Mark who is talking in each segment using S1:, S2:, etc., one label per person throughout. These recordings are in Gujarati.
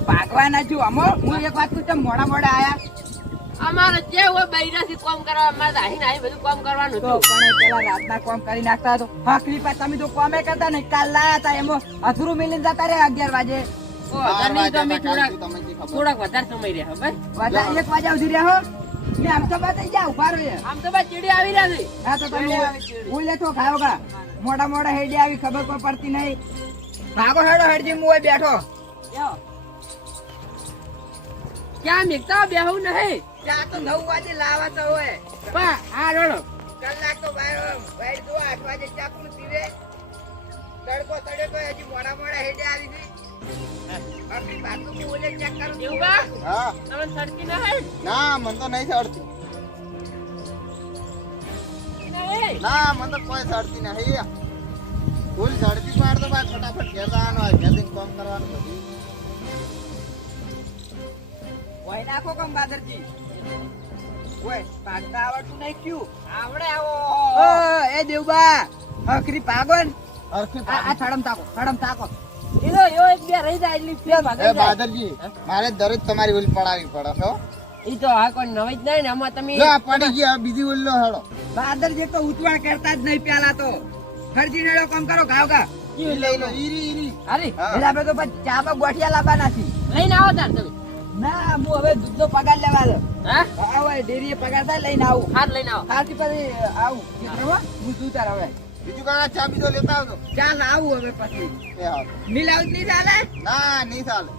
S1: સારું થઈ
S2: અમારે જે હોય બૈરાથી કોમ કરવા અમારે તો આહીને બધું કોમ કરવાનું
S3: કામ કરી નાખતા તો હકરી તમે તો કામે કરતા ને કાલ લાયા હતા એમાં મિલીને જતા રહ્યા અગિયાર વાગે
S2: થોડાક. થોડાક વધારે સમય રહ્યા હવે
S3: એક વાગ્યા સુધી રહ્યા હો આમ તો બતાઈ જા ઊભા રહો.
S2: આમ તો ચીડી આવી રહ્યા છે.
S3: હા તો તમે કા મોટા મોટા હેડી આવી ખબર કોઈ પડતી નહીં. ભાગો હેડો હેડજી હું ઓય બેઠો.
S2: ક્યાં મેઘતા બેહું નહીં?
S3: ત્યાં તો નવ વાગે લાવા તો હોય.
S2: બા આ રોડો.
S3: કલાક તો બહાર ભાઈ દો આઠ વાગે ચા પીવે? તડકો તડે હજી મોડા મોડા હેડે આવી ગઈ. આપણી તો ઓલે ચેક કરું.
S2: એવું
S1: હા. ના મને તો નહીં ચડતી ના મને તો કોઈ ચડતી નહીં ફૂલ ઝડપી પાડ તો ભાઈ ફટાફટ ઘેર જવાનું હોય. ઘેર કામ કરવાનું બધું
S3: ઓય નાખો કમ બાદરજી. ઓય ભાગતા આવડતું નહીં ક્યું
S2: આવડે આવો.
S3: ઓ એ દેવબા. હકરી પાગન
S1: હરખી
S3: આ થાડમ થાકો તાકો થાકો. તાકો
S2: એનો યો એક બે રહી જાય એટલી ફેર ભાગે
S1: બાદરજી મારે દરરોજ તમારી ઓલી પડાવી પડે છો.
S2: ઈ તો આ કોઈ નવી જ નહીં ને આમાં તમે
S1: જો પડી ગઈ હવે બીજી ઓલી લો હળો
S3: બાદરજી તો ઉતવાળ કરતા જ નહીં પેલા તો. ખર્ચી નેડો કામ કરો ગાવ ગા
S1: ઈ લઈ લો. ઈરી ઈરી
S3: તો પછી ચામાં ગોઠિયા લાવવાના છે
S2: લઈને આવો તાર તમે.
S3: ના હું હવે દૂધનો પગાર લેવા દો
S2: હા?
S3: હા હવે ડેરીએ પગાર થાય લઈને આવું.
S2: હાથ લઈને આવો.
S3: હાથ પછી આવું. હું શું તાર હવે.
S1: બીજું કાકા ચા બીજો લેતા આવજો.
S3: ચા લાવું હવે પછી.
S1: એ હા.
S3: મિલાવ નહીં ચાલે?
S1: ના નહીં ચાલે.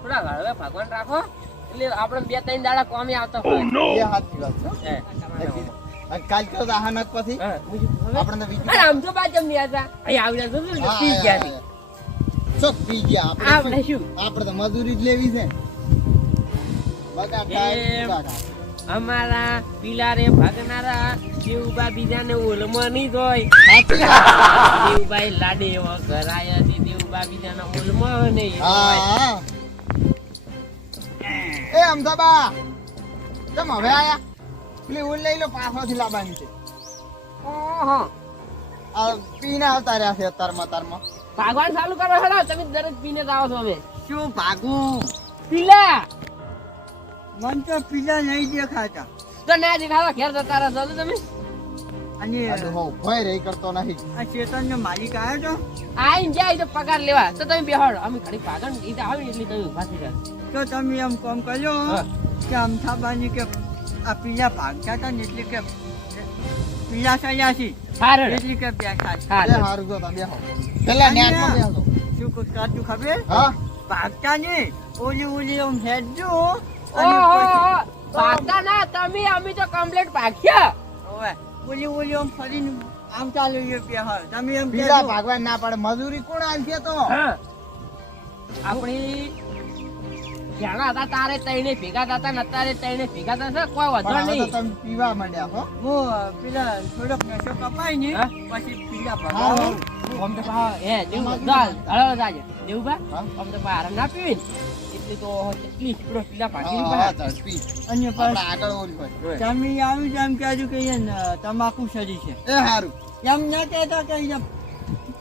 S2: થોડા હળવે ભગવાન રાખો. એટલે આપણે બે ત્રણ દાડા કોમે આવતો હોય.
S1: એ હાથ વાત છે.
S2: હે.
S1: કાલ કયો આહાનક પછી? આપણે તો બીજું
S2: આમ તો બાજમ નહીં હતા અહીં આવ્યા તો શું પી ગયા છે.
S1: ચોક પી ગયા. આપણે
S2: શું?
S1: આપણે તો મજૂરી જ લેવી છે.
S2: બધા
S1: બગા.
S2: અમારા પિલારે ભાગનારા જીવબા બીજાને ઓલમાં નહીં જોય. જીવબાઈ લાડે એવા કરાયા છે જીવબા બીજાના ઓલમાં નહીં.
S1: એ અમદાબા તમ હવે આયા? પેલી ઉલ લઈ લો પાછળથી લાવવાની છે.
S2: ઓહો.
S1: આ પીને આવતા રહ્યા છે અત્યારમાં તારમાં
S2: ભાગવાન ચાલુ કરો હેડો તમે દરેક પીને જ આવો છો અમે
S1: શું ભાગું?
S2: પીલા!
S3: મન તો પીલા નહીં દેખાતા.
S2: તો ના દેખાવા ઘેર જતા રહો છો તમે.
S3: અને
S1: ભય રહી કરતો નહીં.
S3: આ ચેતન નો માલિક આવ્યો
S2: આઈને જાય તો પગાર લેવા. તો તમે બેહાડો. અમે ઘડી ભાગણ ઈ તો આવી એટલે તમે ઊભા થઈ જાઓ.
S3: તો તો તમે એમ કામ કર્યો. કે અમથાબાની કે આ પીલા ભાગતા હતા ને એટલે કે પીલા થયા છે.
S2: સારું
S3: એટલે કે બેઠા છે.
S1: એ
S2: સારું
S1: તો જો તમે બેહો. પેલા ન્યાકમાં બેહો.
S3: શું કુછ કાચું ખબર?
S1: હા.
S3: ભાગતા ને ઓલી ઓલી એમ
S2: ઓહો
S3: પછી-
S2: ભાગતા ના તમે અમે તો કમ્પ્લીટ ભાગ્યા.
S3: ઓવે, ઓલી ઓલી આમ ફરીને આમ ચાલુ એ બેહો તમે એમ
S1: પીલા ભાગવા ના પડે. મજૂરી કોણ આલશે તો?
S2: આપણી જાણા હતા તારે તઈને ભેગા થતા ને અત્યારે તઈને ભેગા થતા કોઈ વધો નહીં.
S1: તમે પીવા માંડ્યા હો.
S3: હું પેલા થોડોક નશો કપાય ને પછી પીલા
S1: હા,
S3: ભગાવું
S2: આમ તો પા હે દેવું ચાલ હળો જાજે દેવું બા આમ તો પા ના પીવી એટલે તો કેટલી સ્પીડો પીલા ભાગી
S1: હા, હા,
S3: અને
S1: આપણે આગળ ઓલી હોય.
S3: તમે આવ્યું છે કહેજો કે તમાકુ સરી છે.
S1: એ હારું.
S3: એમ ના કહેતા કે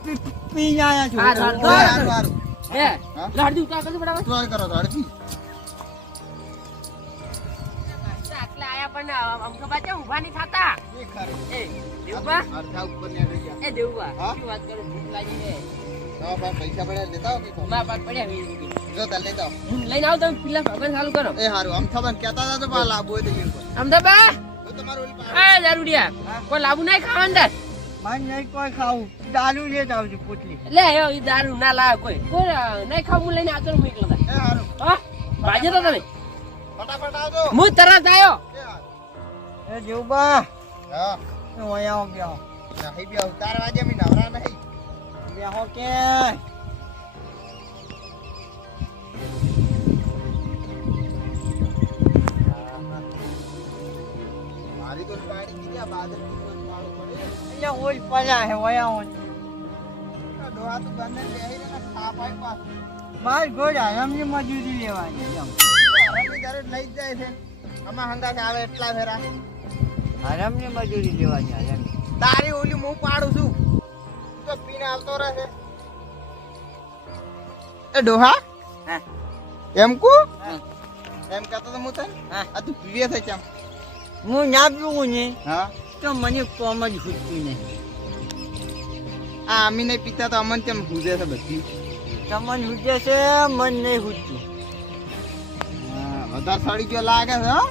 S3: પી- પી- આયા છો.
S2: હા, હા,
S1: હારું, હારું.
S2: હે
S1: હા?
S2: લડજી બરાબર
S1: ટ્રાય કરો ઝડપી.
S2: આટલે આયા પણ આમ તો ઊભા નહીં થતા.
S1: એ ખરું.
S2: એ દેવુબા
S1: અડધા ઉપર ને અડધી ગયા.
S2: એ દેવુબા શું વાત કરું? ભૂખ લાગી છે.
S1: તમારા પાસે પૈસા પડ્યા લેતા આવો કે કોણ?
S2: મારા પડ્યા વીસ રૂપિયા
S1: જો તાર લેતા
S2: હું લઈને આવું તમે પીલા ભાગવાનું ચાલુ કરો.
S1: એ હારું. આમ થવાનું કહેતા હતા તો પાછા લાવવું હોય તો ઉપર.
S2: અમદાબા
S1: જો તમારું
S2: એ દારૂડિયા. કોઈ લાવું નહીં ખાવા અંદર?
S3: મારે નહીં કોઈ ખાવું. દારૂ લેતા આવજો પોટલી.
S2: લે એ દારૂ ના લાવે કોઈ. કોઈ નહીં ખાવું લઈને આવતો.
S1: એ
S2: હા? ભાજે તો તમે. હું તરત આવ્યો
S1: એ
S3: જીવબા
S1: હા.
S3: હું અહીંયા આવું ગયો
S1: નહીં બી આવું. તાર વાગે અમે નવરા નહીં.
S3: બેહો કે
S1: મારી તો પાડી દીધી.
S3: અહીંયા ઓલ પડ્યા હે વયા હું
S1: આ ડોહા તો બંને બેહી ને.
S3: માર ઘોડા એમની મજૂરી લેવાની એમ
S1: લઈ જ જાય છે. આમાં હંગાત આવે એટલા ફેરા.
S4: હરામની મજૂરી લેવાની હરામ
S1: તારી ઓલી હું પાડું છું. તો પીને આવતો રહે એ ડોહા?
S4: હા.
S1: એમ કુ? એમ કહેતો તો હું તને
S4: હા.
S1: આ તું પીવે છે કેમ?
S4: હું ના પીવું ને.
S1: હા.
S4: તો મને કોમ જ ખૂટતું નહીં.
S1: આ અમી નહીં પીતા તો અમન કેમ પૂજે છે બધી?
S4: તમને હુજે છે મન નહીં ખૂટતું
S1: હા વધારે સડી ગયો લાગે છે હો?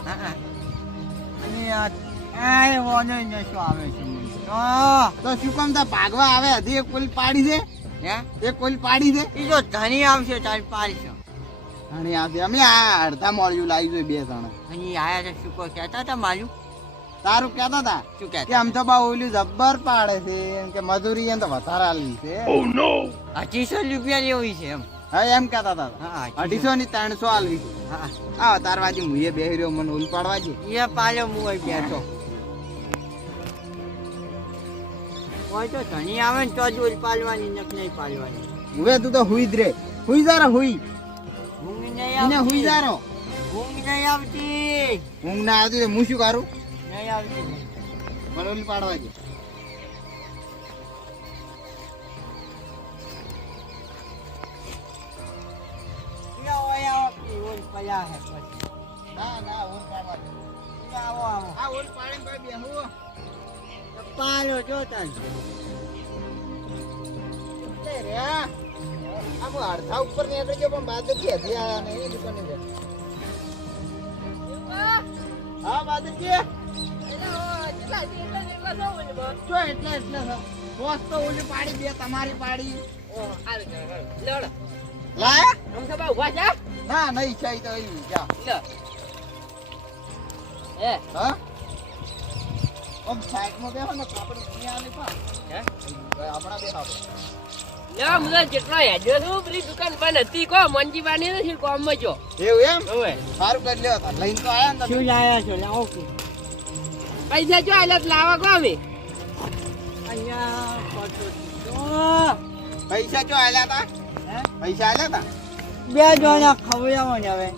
S4: અને આ આ વાને નશો આવે છે તો
S1: તો શું કામ તા ભાગવા આવે? હજી એક કોલી પાડી છે
S4: હે?
S1: એક કોલી પાડી છે
S4: ઈ જો ધણી આવશે તારી પાડીશ
S1: અને આવશે. અમે આ અડધા મોળિયું લાવી છે બે જણા.
S4: અહીં આયા છે શું કહેતા હતા મારું
S1: તારું કેતા હતા?
S4: શું
S1: કે આમ તો બા ઓલી જબ્બર પાડે છે એમ કે મજૂરી એમ તો વધારે આલી છે.
S4: અઢીસો રૂપિયા લેવી છે એમ.
S1: હા એમ કહેતા હતા. અઢીસો ની ત્રણસો આલવી.
S4: હા
S1: આ તાર વાજી હું એ બેહી રહ્યો મને ઉલ પાડવા છે
S4: એ પાલ્યો બેઠો. હોય તો ધણી આવે ને તો જ નક નહીં પાલવાની
S1: હવે તું તો હુઈ જ રે. હુઈ જા હુઈ.
S4: ઊંઘ નહીં
S1: હુઈ
S4: જારો
S1: જા રો.
S4: ઊંઘ નહીં આવતી.
S1: ઊંઘ ના આવતી તો હું શું કરું?
S4: નહીં આવતી.
S1: મને ઓલી પાડવા
S4: આવો કે ઓલી પલ્યા હે પછી
S1: ના ના ઓલી પાડવા છે
S4: આવો આવો.
S1: આ ઓલી પાડીને ભાઈ બેહું
S4: પાલો જો તાન
S1: એટલે રે. આ હું અડધા ઉપર નીકળી ગયો પણ બાદ હજી હજી આયા નહીં દુકાને છે હા બાદરજી જો એટલે એટલે બોસ. તો ઓલી પાડી બે તમારી પાડી. લાયા. ના નહીં છે તો એવી જા. હા? ઓમ સાઈડમાં બેહો ને કાપડ નહીં આલે પા
S2: હે?
S1: આપણા બેહો.
S2: જેટલો હેડ્યો છું પેલી દુકાન બંધ હતી કો બાની નથી કોમમાં જો
S1: એવું એમ?
S2: હવે
S1: સારું કરી લ્યો લઈને તો આયા ને
S4: શું લાયા છો? લાવો કે
S2: પૈસા જો આલે તો લાવા કો અમે?
S4: અહીંયા
S1: પૈસા ચો આલ્યા તા?
S4: હે?
S1: પૈસા આલ્યા તા?
S4: બે જણા ખવડાવો ને હવે.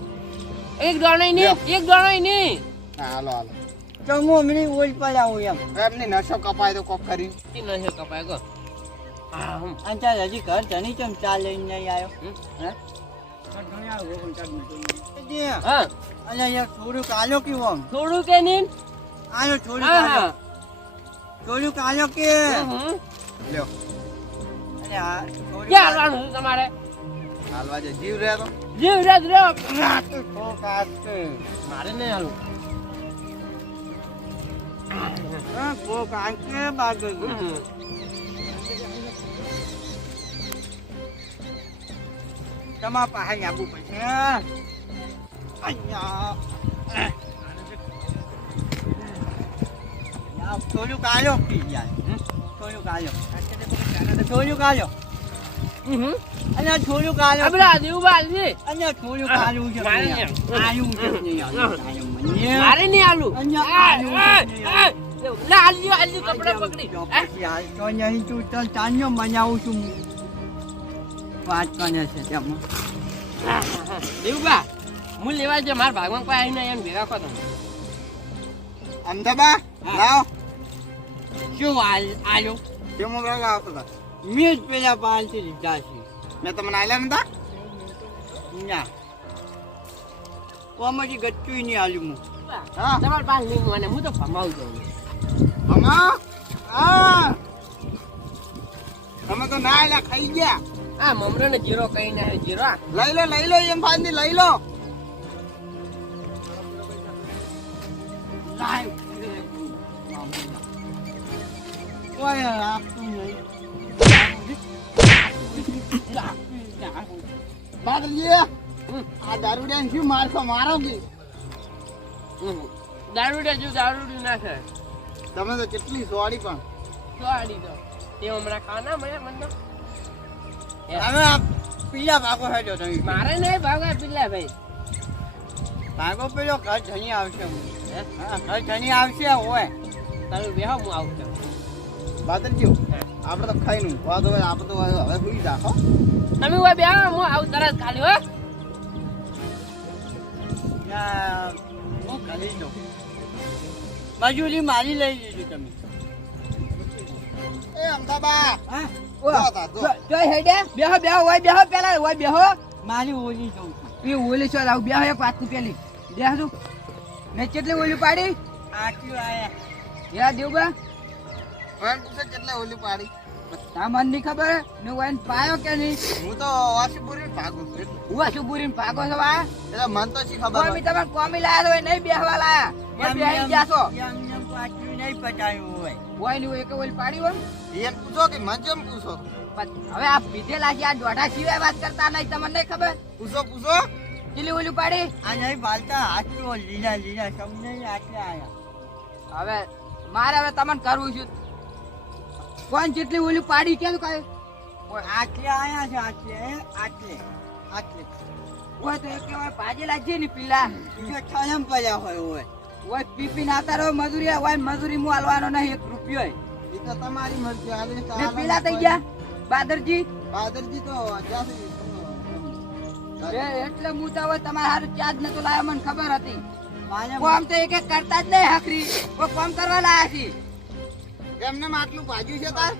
S2: એક દોણો નહીં એક દોણો નહીં.
S1: હાલો હાલો.
S4: તો હું હમણાં ઓલ પડાવું એમ.
S1: એમની નસો કપાય તો કોક કરી.
S2: ઈ નથી કપાય કો
S4: અને ચાલ હજી ઘર ધણી ચમ ચાલ લઈને નહીં આવ્યો?
S2: હમ.
S4: હા? થોડુંક આલો કે ઓમ
S2: થોડું કે નહીં?
S4: આલો થોડુંક થોડુંક આલો કે?
S1: લ્યો.
S4: અરે આ થોડુંક
S2: તમારે?
S1: હાલવા જે જીવ રહે તો?
S2: જીવ રાત રહ્યો
S4: થોડુંક આલો.
S2: મારે નહીં હાલું
S4: કોક આંકે બાગે. તમારા પાસે આવવું પડશે અહીંયા. થોડુંક થોડુંક થોડુંક અને
S2: આ
S4: અને છે.
S2: મારે નહીં
S4: આલું
S2: કપડા પકડી
S4: હાલ તો નહીં તું તો તાન્યો મનાવું વાત કરે છે તેમાં
S2: દેવબા હું લેવા છે મારા ભાગમાં કોઈ આવીને એમ ભેગા કરો
S1: અમદાબા લાવ
S4: શું આલ્યો
S1: કેમ મોકલા આવતો
S4: મેં જ પેલા પાંચથી લીધા છે.
S1: મેં તમને આલ્યા નતા?
S4: ના. કોમાંથી ગચ્ચું નહીં આલ્યું હું.
S1: હા.
S2: તમારે પાસે નહીં મને હું તો ભમાવું છું
S1: અમા હા. તમે તો ના આલ્યા ખાઈ ગયા.
S2: આ મમરો ને જીરો કઈ ના જીરો
S1: લઈ લો લઈ લો એમ ફાંદી લઈ લો.
S4: કોઈ આપતું નહીં.
S1: આ દારૂડિયાને શું મારશો? મારો કે.
S2: દારૂડિયા જેવું દારૂડિયું ના છે
S1: તમે તો કેટલી સોડી પણ.
S2: તો. દો તે હમણાં ખાના મળે મને
S4: હવે પીલા ભાગો હેડો તમે.
S2: મારે નહીં ભાગવા પેલા ભાઈ.
S4: ભાગો પેલો ઘર ધણી આવશે.
S2: હે?
S4: હા ઘર ધણી આવશે હોય
S2: તારું બેહો હું આવું
S1: આપણે તો ખાઈ નું વાંધો હોય આપણે તો હવે સુઈ જા હો.
S2: તમે હોય બેહો હું આવું તરત ખાલી હો.
S5: હું કરી દઉં મજૂરી મારી લઈ લીધી તમે.
S1: એ અમદાબા
S5: હા?
S3: હેડે. બેહો બેહો ઓય બેહો પેલા ઓય બેહો.
S5: મારી ઓલી જઉં છું.
S3: એ ઓલી છો લાવ બેહો એક વાત પેલી. બેહ. મેં કેટલી ઓલી પાડી?
S5: આટલું આયા.
S3: યા દેવબા
S1: મને પૂછે કેટલે ઓલી પાડી.
S3: સામાનની ખબર? ને વાઈન પાયો કે નહીં?
S1: હું તો વાસુપુરી ભાગું.
S3: હું શું ભાગો છો વા
S1: એટલે મન તો શી ખબર
S3: કોમી તમે કોમી લાયા હોય નહીં બેહવા લાયા.
S5: એમ
S3: બેહી જાશો
S5: એમ એમ તો નહીં પટાયું હોય.
S3: હોયની એક ઓલી પાડી હોય?
S1: એને પૂછો કે મન જેમ પૂછો?
S3: હવે આ પીધેલા છે આ દોઢા સિવાય વાત કરતા નહીં તમને નહીં ખબર?
S1: પૂછો પૂછો.
S3: કેટલી ઓલી પાડી?
S5: આ નહીં પાલતા આટલું લીલા લીલા તમને આટલે આયા.
S3: હવે મારે હવે તમને કરવું છે. કોણ જેટલી ઓલી પાડી કે કઈ
S5: આટલે આયા છે આટલે આટલે આટલે.
S3: ઓય તો એક કહેવાય ભાજી છે ને પીલા.
S5: કે ઠલમ પડ્યા હોય ઓય.
S3: ઓય પીપી નાતા રહો મજૂરી ઓય મજૂરી મુ આલવાનો નહીં એક રૂપિયો
S1: એ તો તમારી મરજી આલે તો
S3: ને પીલા થઈ ગયા? બાદરજી?
S1: બાદરજી તો
S3: જાસી એટલે હું તો હવે તમારે હારું ચાર્જ નતો લાયો મને ખબર હતી. કોમ તો એક એક કરતા જ નહીં હકરી કોમ કરવા લાયા છે.
S1: એમને આટલું ભાજ્યું છે તાર?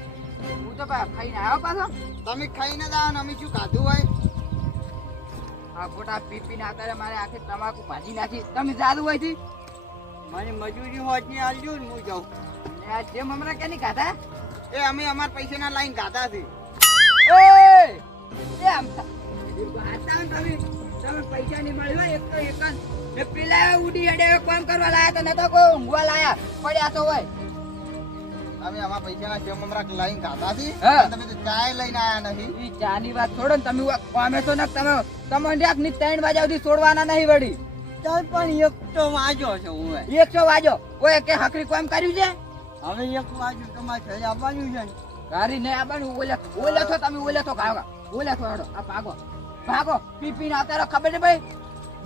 S3: હું તો ખાઈને આવ્યો પાછો?
S1: તમે ખાઈને જાઓ ને અમે શું ખાધું હોય?
S3: આ ખોટા પીપી ના આધારે મારે આખી તમાકુ ભાજી નાખી. તમે જાદુ હોયથી
S5: મને મજૂરી હોતની આલજો ને હું જાઉં.
S3: આ જેમ હમણાં કેની ખાધા?
S1: એ અમે અમાર પૈસા ના લાઈન ખાધા છે.
S3: એ આમ તમે. તમે પૈસા નહીં મળ્યો હોય એક તો એક જ. પેલા ઉડી અડે કોમ કરવા લાયા તો નતો કોઈ ઊંઘવા લાયા. પડ્યા તો હોય.
S1: અમે અમાર પૈસા ના લઈને ખાધા છે. તમે તો ચાય લઈને આયા નથી.
S3: ઈ ચાની વાત છોડો ને તમે કોમે છો ને તમે તમને રાખની ત્રણ વાગ્યા સુધી છોડવાના નહીં વડી
S5: ચાલ પણ એક તો વાંચો છે હું
S3: એકસો વાજો. કોઈ કે હકરી કોમ કર્યું છે?
S5: હવે એક વાંચો તમારે ઘરે આવવાનું છે ને.
S3: ગાડી નહીં આવવાનું ઓલે ઓલે છો તમે ઓલે છો ભાગો. ઓલે હેડો આ ભાગો. ભાગો. પીપી ના અત્યારે ખબર છે ભાઈ?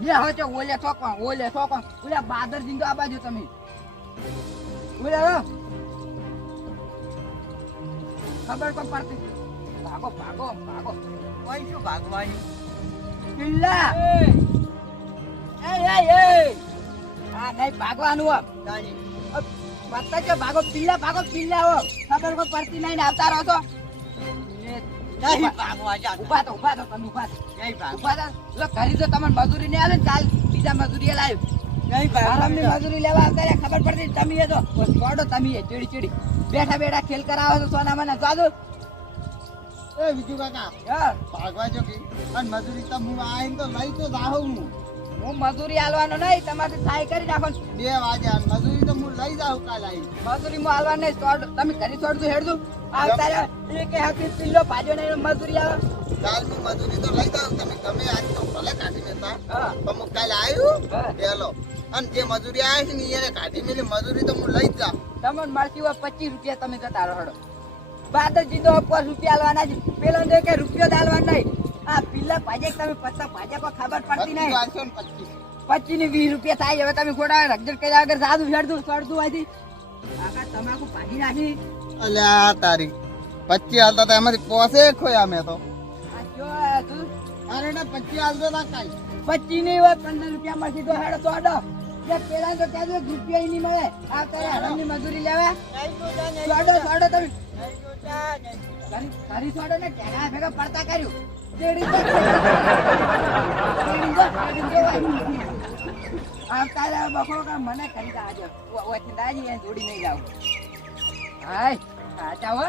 S3: બે હોય છે ઓલે છો કોણ? ઓલે છો કોણ? ઓલે બાદર જીંદો આ બાજુ તમે. ઓલે. ખબર પણ પડતી. ભાગો ભાગો ભાગો.
S5: કોઈ શું ભાગવાની
S3: પિલ્લા એ એ એ! આ નહીં ભાગવાનું
S5: આમ.
S3: બતા જો ભાગો પિલ્લા ભાગો પિલ્લા હો. ખબર કોઈ પડતી નહીં ને આવતા રહો તો
S5: નહીં ભાગવા
S3: ઊભા તો ઊભા તો તમે ઊભા.
S5: નહીં ભાગ
S3: ઊભા તો ઘરે તો તમને મજૂરી નહીં આવે ને કાલ બીજા મજૂરી લાવ્યું આરામની મજૂરી લેવા આવતા ખબર પડતી તમે એ તો છોડો તમે ચીડી ચીડી. બેઠા બેઠા ખેલ કરાવો છો સોના મને જાદુ
S1: એ બીજું કાકા
S3: હા
S1: ભાગવા જો કે. અને મજૂરી તો હું આવીને તો લઈ તો જાઉં હું.
S3: હું મજૂરી હાલવાનો નહીં તમારે થાય કરી નાખો
S1: બે વાગે અને મજૂરી તો હું લઈ જાઉં કાલ આવી
S3: મજૂરી હું હાલવા નહીં તમે કરી છોડજો હેડજો. આવતા એ કે હકી પિલ્લો ભાજો નહીં મજૂરી આવે.
S1: કાલ હું મજૂરી તો લઈ જાઉં તમે. તમે આજ તો ભલે કાઢી
S3: હા.
S1: પણ હું કાલ આવ્યું. પેલો. અને જે મજૂરી આવે છે ને એને કાઢી મેલી. મજૂરી તો હું લઈ જ
S3: તમને મળતી હોય પચીસ રૂપિયા તમે જતા રહો બાદરજી તો પાંચ રૂપિયા હાલવાના જ. પેલો તો કે રૂપિયો જ હાલવાનો નહીં. આ પિલ્લા ભાજે તમે પત્તા ભાજે પર ખબર પડતી નહીં.
S1: પચીસ.
S3: ની વીસ રૂપિયા થાય હવે તમે ખોટા રગજટ કર્યા વગર સાદું ફેરતું સડતું હોય આખા તમાકુ ભાજી નાખી.
S1: અલ્યા તારી. પચીસ હાલતા તો એમાંથી પોસે ખોયા મેં તો.
S3: જો આ તું.
S1: અરે ને પચીસ હાલતો ના કાલ
S3: પચીસની હોય પંદર રૂપિયા મળશે તો હેડો તો અડો જે પેલા તો ત્યાં જો રૂપિયા નહીં મળે. આ તારે હરામની મજૂરી લેવા. સોડો સોડો તમે. તારી સોડો ને ટેકા ભેગા પડતા કર્યું. તેડી તો તેડી તો તેડી તો આ તારે બખો કે મને કરી દાજો ઓથી દાજી જોડી નહીં જાવ હાય હો.